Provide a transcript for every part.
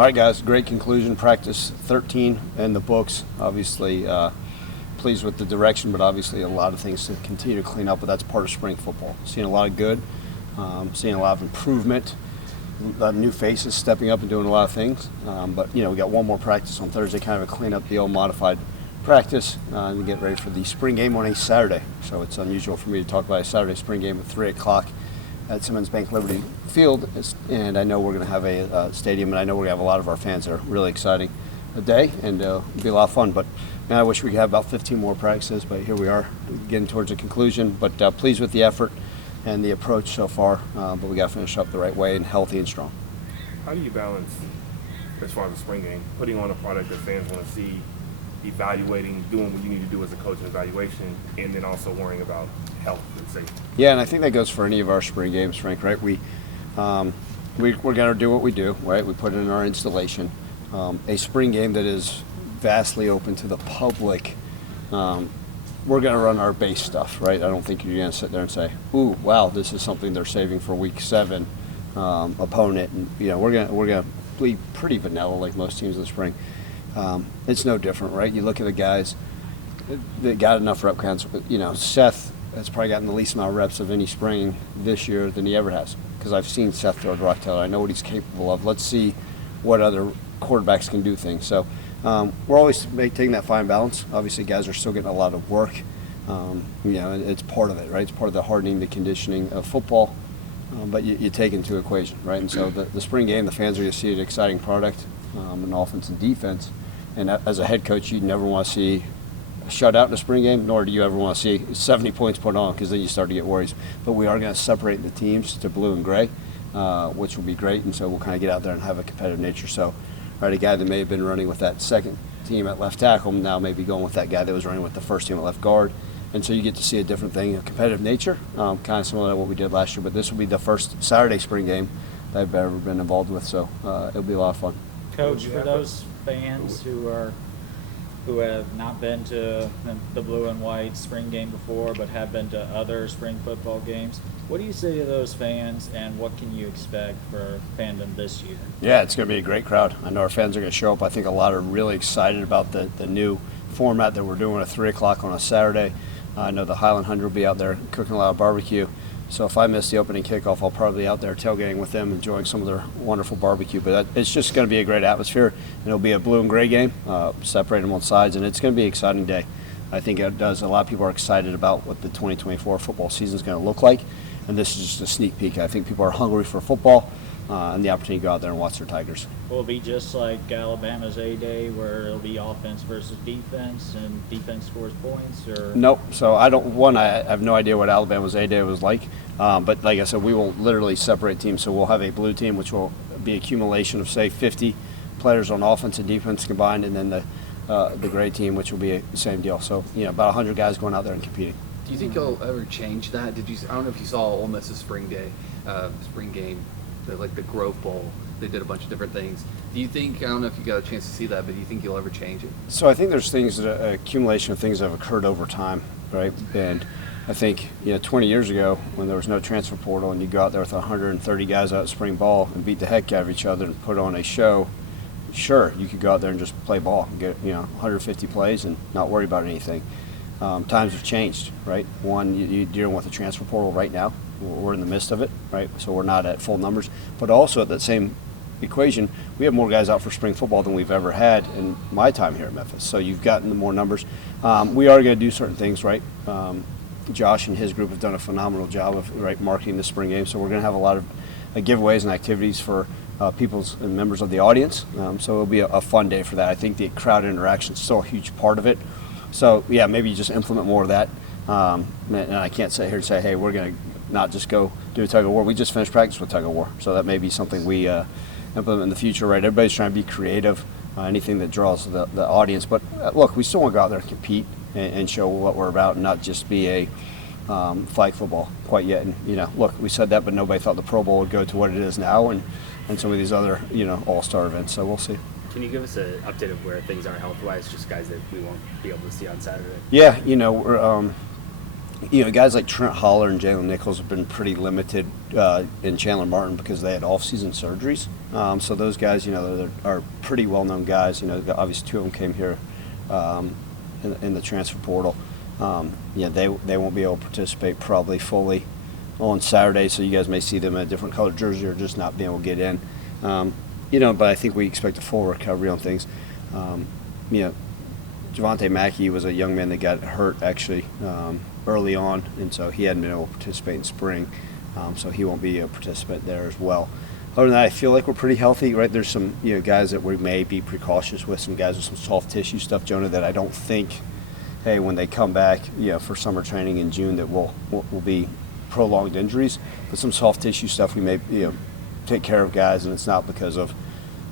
All right, guys, great conclusion. Practice 13 in the books. Obviously, pleased with the direction, but obviously a lot of things to continue to clean up, but that's part of spring football. Seeing a lot of good, seeing a lot of improvement, a lot of new faces stepping up and doing a lot of things. But, we got one more practice on Thursday, kind of a clean up the old modified practice and get ready for the spring game on a Saturday. So it's unusual for me to talk about a Saturday spring game at 3 o'clock at Simmons Bank Liberty Field, and I know we're going to have a stadium, and I know we're going to have a lot of our fans there. Really exciting day, and it'll be a lot of fun. But man, I wish we could have about 15 more practices, but here we are getting towards a conclusion. But pleased with the effort and the approach so far, but we got to finish up the right way and healthy and strong. How do you balance, as far as the spring game, putting on a product that fans want to see, evaluating, doing what you need to do as a coach and evaluation, and then also worrying about health and safety? Yeah, and I think that goes for any of our spring games, Frank, right? We're going to do what we do, right? We put it in our installation. A spring game that is vastly open to the public, we're going to run our base stuff, right? I don't think you're going to sit there and say, ooh, wow, this is something they're saving for week 7 opponent. And, we're going to be pretty vanilla like most teams in the spring. It's no different, right? You look at the guys that got enough rep counts. Seth has probably gotten the least amount of reps of any spring this year than he ever has, because I've seen Seth throw to rock tailor. I know what he's capable of. Let's see what other quarterbacks can do things. So we're always taking that fine balance. Obviously, guys are still getting a lot of work. It's part of it, right? It's part of the hardening, the conditioning of football. But you take into equation, right? And so the spring game, the fans are going to see an exciting product, an offense and defense. And as a head coach, you never want to see a shutout in a spring game, nor do you ever want to see 70 points put on, because then you start to get worries. But we are going to separate the teams to blue and gray, which will be great. And so we'll kind of get out there and have a competitive nature. So, right, a guy that may have been running with that second team at left tackle now may be going with that guy that was running with the first team at left guard. And so you get to see a different thing, a competitive nature, kind of similar to what we did last year. But this will be the first Saturday spring game that I've ever been involved with. So it'll be a lot of fun. Coach, for those fans who have not been to the blue and white spring game before, but have been to other spring football games, what do you say to those fans, and what can you expect for fandom this year? Yeah, it's going to be a great crowd. I know our fans are going to show up. I think a lot are really excited about the new format that we're doing at 3 o'clock on a Saturday. I know the Highland 100 will be out there cooking a lot of barbecue. So if I miss the opening kickoff, I'll probably be out there tailgating with them, enjoying some of their wonderful barbecue. But it's just going to be a great atmosphere. And it'll be a blue and gray game, separated on both sides, and it's going to be an exciting day. I think it does. A lot of people are excited about what the 2024 football season is going to look like, and this is just a sneak peek. I think people are hungry for football and the opportunity to go out there and watch their Tigers. Will it be just like Alabama's A-Day, where it'll be offense versus defense, and defense scores points? Or nope. So I have no idea what Alabama's A-Day was like. But like I said, we will literally separate teams. So we'll have a blue team, which will be accumulation of, say, 50 players on offense and defense combined, and then the gray team, which will be the same deal. So about 100 guys going out there and competing. Do you think you'll ever change that? I don't know if you saw Ole Miss's spring game, like the Grove Bowl. They did a bunch of different things. Do you think, I don't know if you got a chance to see that, but do you think you'll ever change it? So I think there's things, accumulation of things that have occurred over time, right? And I think 20 years ago, when there was no transfer portal and you go out there with 130 guys out at spring ball and beat the heck out of each other and put on a show, sure, you could go out there and just play ball and get 150 plays and not worry about anything. Times have changed, right? One, you're dealing with the transfer portal right now. We're in the midst of it, right? So we're not at full numbers. But also at that same equation, we have more guys out for spring football than we've ever had in my time here at Memphis. So you've gotten the more numbers. We are going to do certain things, right? Josh and his group have done a phenomenal job of marketing the spring game. So we're going to have a lot of giveaways and activities for people's and members of the audience. So it'll be a fun day for that. I think the crowd interaction is still a huge part of it. So yeah, maybe you just implement more of that. And I can't sit here and say, hey, we're going to not just go do a tug of war. We just finished practice with tug of war. So that may be something we implement in the future, right? Everybody's trying to be creative, anything that draws the audience. But look, we still want to go out there and compete and show what we're about, and not just be a flag football quite yet. And look, we said that, but nobody thought the Pro Bowl would go to what it is now, and some of these other all-star events. So we'll see. Can you give us an update of where things are health-wise, just guys that we won't be able to see on Saturday? Yeah, we're guys like Trent Holler and Jalen Nichols have been pretty limited in Chandler Martin because they had off-season surgeries. So those guys, are pretty well-known guys. Obviously 2 of them came here in the transfer portal. They won't be able to participate probably fully on Saturday, so you guys may see them in a different colored jersey or just not being able to get in. But I think we expect a full recovery on things. Javante Mackey was a young man that got hurt actually early on, and so he hadn't been able to participate in spring, so he won't be a participant there as well. Other than that, I feel like we're pretty healthy, right? There's some guys that we may be precautious with, some guys with some soft tissue stuff, Jonah, that I don't think, hey, when they come back for summer training in June, that will be prolonged injuries. But some soft tissue stuff we may take care of guys, and it's not because of,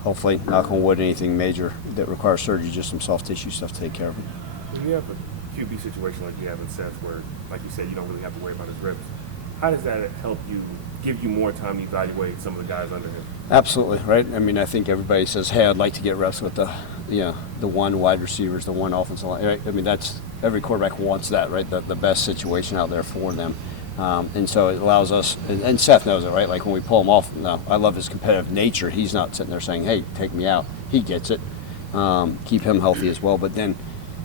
hopefully, knock on wood, anything major that requires surgery, just some soft tissue stuff to take care of them. When you have a QB situation like you have in Seth, where, like you said, you don't really have to worry about his ribs, how does that help you, give you more time to evaluate some of the guys under him? Absolutely, right? I mean, I think everybody says, hey, I'd like to get reps with the one wide receivers, the one offensive line, right? I mean, that's, every quarterback wants that, right? The best situation out there for them. And so it allows us, and Seth knows it, right? Like when we pull him off, now, I love his competitive nature. He's not sitting there saying, hey, take me out. He gets it. Keep him healthy as well. But then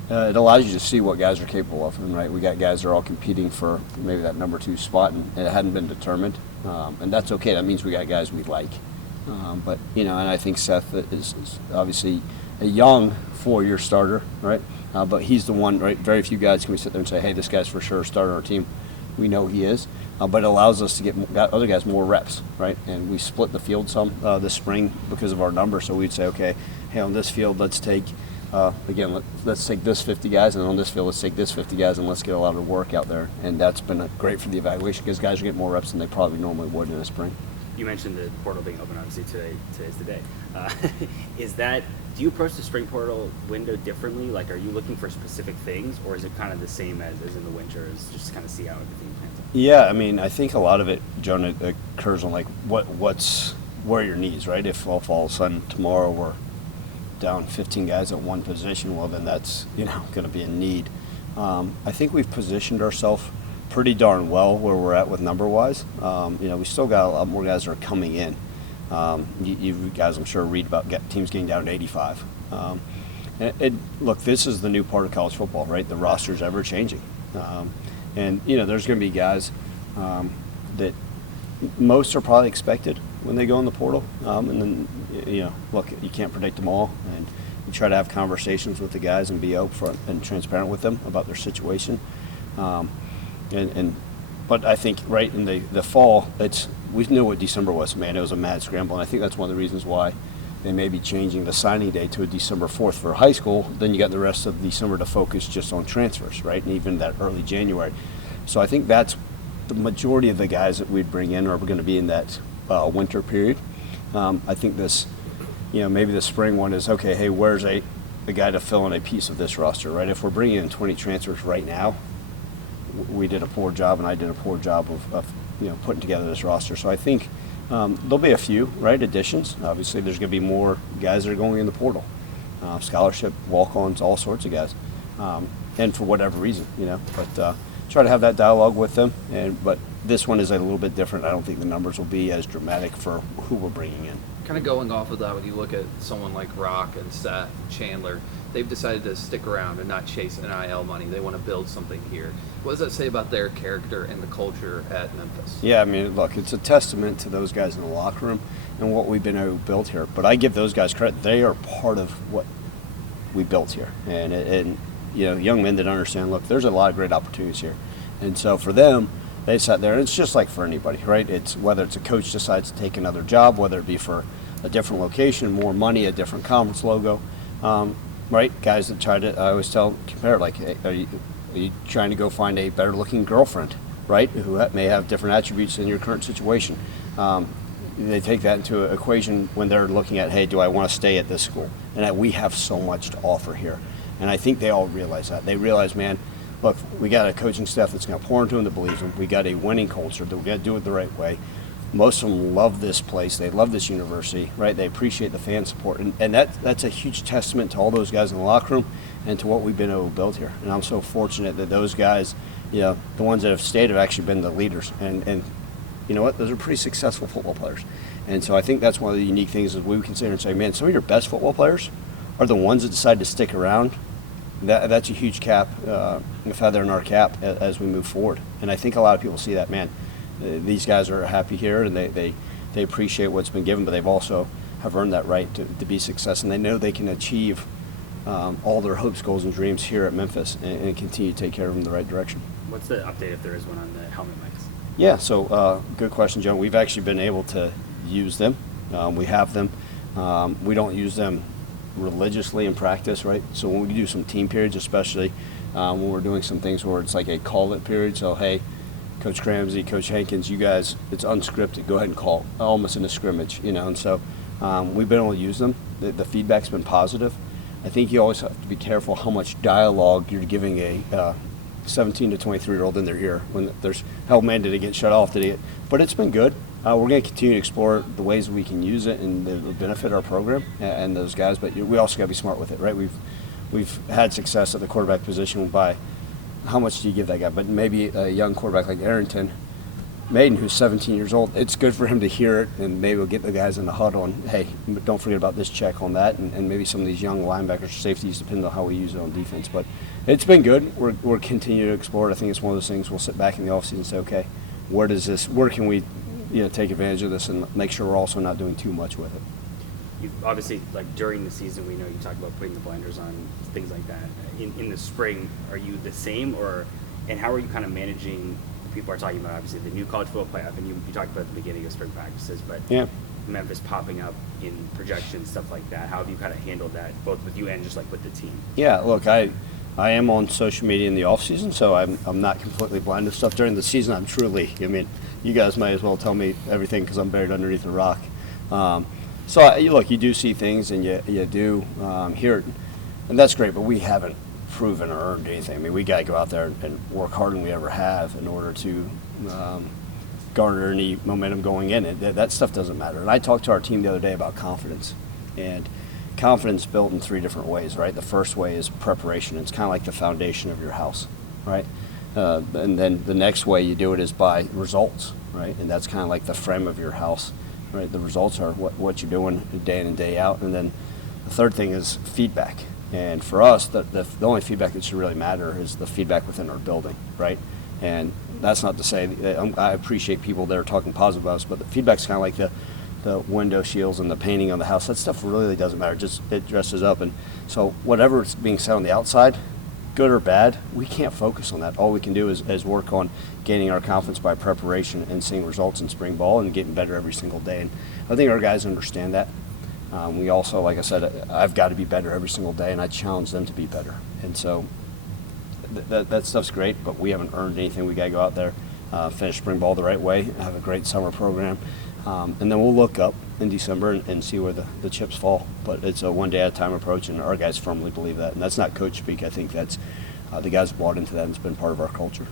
it allows you to see what guys are capable of. And, right, we got guys that are all competing for maybe that number 2 spot, and it hadn't been determined. And that's okay. That means we got guys we like. But, and I think Seth is obviously a young 4-year starter, right? But he's the one, right? Very few guys can we sit there and say, hey, this guy's for sure a starter on our team. We know he is, but it allows us to get other guys more reps, right? And we split the field some this spring because of our number. So we'd say, okay, hey, on this field, let's take, let's take this 50 guys, and on this field, let's take this 50 guys, and let's get a lot of work out there. And that's been great for the evaluation because guys are getting more reps than they probably normally would in the spring. You mentioned the portal being open, obviously today's the day. Do you approach the spring portal window differently? Like, are you looking for specific things, or is it kind of the same as in the winter, is just kind of see how everything pans out? Yeah, I mean, I think a lot of it, Jonah, occurs on like what are your needs, right? If all of a sudden tomorrow we're down 15 guys at one position, well then that's going to be a need. I think we've positioned ourselves pretty darn well where we're at with number-wise. We still got a lot more guys that are coming in. You guys, I'm sure, read about teams getting down to 85. Look, this is the new part of college football, right? The roster's ever-changing. There's going to be guys that most are probably expected when they go in the portal. And then, look, you can't predict them all. And you try to have conversations with the guys and be upfront and transparent with them about their situation. But I think right in the fall, we knew what December was, man. It was a mad scramble, and I think that's one of the reasons why they may be changing the signing day to a December 4th for high school. Then you got the rest of December to focus just on transfers, right, and even that early January. So I think that's the majority of the guys that we'd bring in are going to be in that winter period. I think this, maybe the spring one is, okay, hey, where's a guy to fill in a piece of this roster, right? If we're bringing in 20 transfers right now, we did a poor job, and I did a poor job of putting together this roster. So I think there'll be a few, right, additions. Obviously, there's going to be more guys that are going in the portal, scholarship, walk-ons, all sorts of guys, and for whatever reason, But try to have that dialogue with them. But this one is a little bit different. I don't think the numbers will be as dramatic for who we're bringing in. Kind of going off of that, when you look at someone like Rock and Seth, Chandler, they've decided to stick around and not chase NIL money. They want to build something here. What does that say about their character and the culture at Memphis? Yeah, I mean, look, it's a testament to those guys in the locker room and what we've been able to build here. But I give those guys credit. They are part of what we built here. And young men that understand, look, there's a lot of great opportunities here. And so for them, they sat there, and it's just like for anybody, right? It's whether it's a coach decides to take another job, whether it be for a different location, more money, a different conference logo, right? Guys that try to, I always compare, like, hey, are you trying to go find a better-looking girlfriend, right, who may have different attributes in your current situation? They take that into an equation when they're looking at, hey, do I want to stay at this school? And that we have so much to offer here. And I think they all realize that. They realize, man, look, we got a coaching staff that's going to pour into them, that believes them. We got a winning culture that we got to do it the right way. Most of them love this place. They love this university, right? They appreciate the fan support. And that's a huge testament to all those guys in the locker room and to what we've been able to build here. And I'm so fortunate that those guys, the ones that have stayed have actually been the leaders. And you know what? Those are pretty successful football players. And so I think that's one of the unique things is we consider and say, man, some of your best football players are the ones that decide to stick around. That's a huge a feather in our cap as we move forward. And I think a lot of people see that, man, these guys are happy here and they appreciate what's been given, but they've also have earned that right to be success, and they know they can achieve all their hopes, goals, and dreams here at Memphis and continue to take care of them in the right direction. What's the update if there is one on the helmet mics? Yeah, so good question, John. We've actually been able to use them. We have them. We don't use them religiously in practice, right? So when we do some team periods, especially when we're doing some things where it's like a call-it period, so hey, Coach Cramsey, Coach Hankins, you guys, it's unscripted. Go ahead and call, almost in a scrimmage, And so we've been able to use them. The feedback's been positive. I think you always have to be careful how much dialogue you're giving a 17 to 23-year-old in their ear when there's, hell man, did it get shut off? But it's been good. We're going to continue to explore the ways we can use it and that will benefit our program and those guys. But we also got to be smart with it, right? We've had success at the quarterback position by how much do you give that guy? But maybe a young quarterback like Arrington Maiden, who's 17 years old, it's good for him to hear it, and maybe we'll get the guys in the huddle and, hey, don't forget about this check on that, and maybe some of these young linebackers or safeties, depending on how we use it on defense. But it's been good. We're continuing to explore it. I think it's one of those things we'll sit back in the offseason and say, okay, where can we take advantage of this and make sure we're also not doing too much with it. You obviously, like during the season, we know you talk about putting the blinders on, things like that. In the spring, are you the same, and how are you kind of managing? People are talking about obviously the new college football playoff, and you talked about at the beginning of spring practices, but yeah, Memphis popping up in projections, stuff like that. How have you kind of handled that, both with you and just like with the team? Yeah, look, I am on social media in the off season, so I'm not completely blind to stuff. During the season, I'm truly. I mean, you guys might as well tell me everything because I'm buried underneath a rock. So look, you do see things and you do hear it, and that's great. But we haven't proven or earned anything. I mean, we got to go out there and work harder than we ever have in order to garner any momentum going in. That stuff doesn't matter. And I talked to our team the other day about confidence, and confidence built in three different ways, right? The first way is preparation. It's kind of like the foundation of your house, right? And then the next way you do it is by results, right? And that's kind of like the frame of your house, right? The results are what you're doing day in and day out. And then the third thing is feedback. And for us, the only feedback that should really matter is the feedback within our building, right? And that's not to say I appreciate people that are talking positive about us, but the feedback's kind of like the window shields and the painting on the house. That stuff really doesn't matter. Just it dresses up. And so whatever's being said on the outside, good or bad, we can't focus on that. All we can do is work on gaining our confidence by preparation and seeing results in spring ball and getting better every single day. And I think our guys understand that. We also, like I said, I've got to be better every single day, and I challenge them to be better. And so that stuff's great, but we haven't earned anything. We got to go out there, finish spring ball the right way, have a great summer program, and then we'll look up in December and see where the chips fall. But it's a one-day-at-a-time approach, and our guys firmly believe that. And that's not coach speak. I think that's the guys bought into that, and it's been part of our culture.